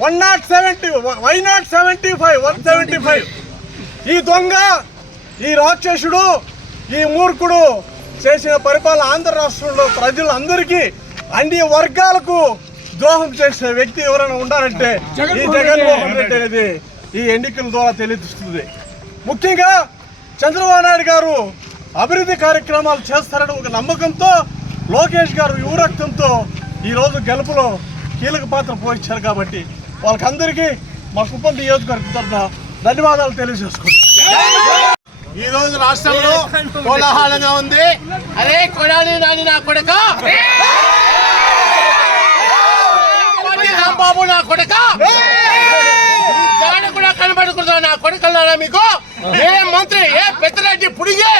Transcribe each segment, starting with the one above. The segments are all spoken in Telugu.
One not seventy why not seventy five one seventy five ఈ దొంగ ఈ రాక్షసుడు ఈ మూర్ఖుడు చేసిన పరిపాలన ఆంధ్ర రాష్ట్రంలో ప్రజలందరికీ అన్ని వర్గాలకు ద్రోహం చేసిన వ్యక్తి ఎవరైనా ఉండాలంటే ఈ జగన్మోహన్ రెడ్డి. అనేది ఈ ఎన్నికల ద్వారా తెలుస్తుంది ముఖ్యంగా చంద్రబాబు నాయుడు గారు అభివృద్ధి కార్యక్రమాలు చేస్తారని ఒక నమ్మకంతో లోకేష్ గారు యువరక్తంతో ఈరోజు గెలుపులో కీలక పాత్ర పోషించారు కాబట్టి వాళ్ళకందరికీ మా కుప్పం నియోజకవర్గం తరఫున ధన్యవాదాలు తెలియజేసుకుంటాం ఈ రోజు రాష్ట్రంలో కోలాహలంగా ఉంది. అరే కొడాలి నాని నా కొడక? రాంబాబు నా కొడక? కూడా కనబడుకుంటా నా కొడుకున్నారా మీకు? ఏ మంత్రి ఏ పెద్దరెడ్డి పుడిగే?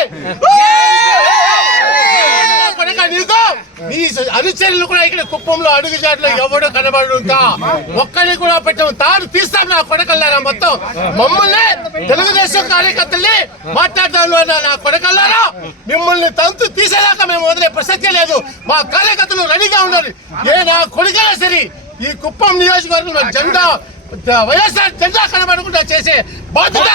కొడక నీకు? నీ అనుచరులు కూడా ఇక్కడ కుప్పంలో అడుగు చాట్లో ఎవడో కనబడు ఒక్కడిని కూడా పెట్టాము తాను తీస్తాం నా కొడకల్లారా మొత్తం. మమ్మల్ని తెలుగుదేశం కార్యకర్తల్ని మాట్లాడదాం నా కొడకల్లారా మిమ్మల్ని తంతు తీసేదాకా మేము వదిలే ప్రసక్తే లేదు. మా కార్యకర్తలు రెడీగా ఉండాలి ఏ నా కొడుకైనా సరే ఈ కుప్పం నియోజకవర్గంలో జెండా వైఎస్ఆర్ జెండా కనబడకుండా చేసే బాధ్యత.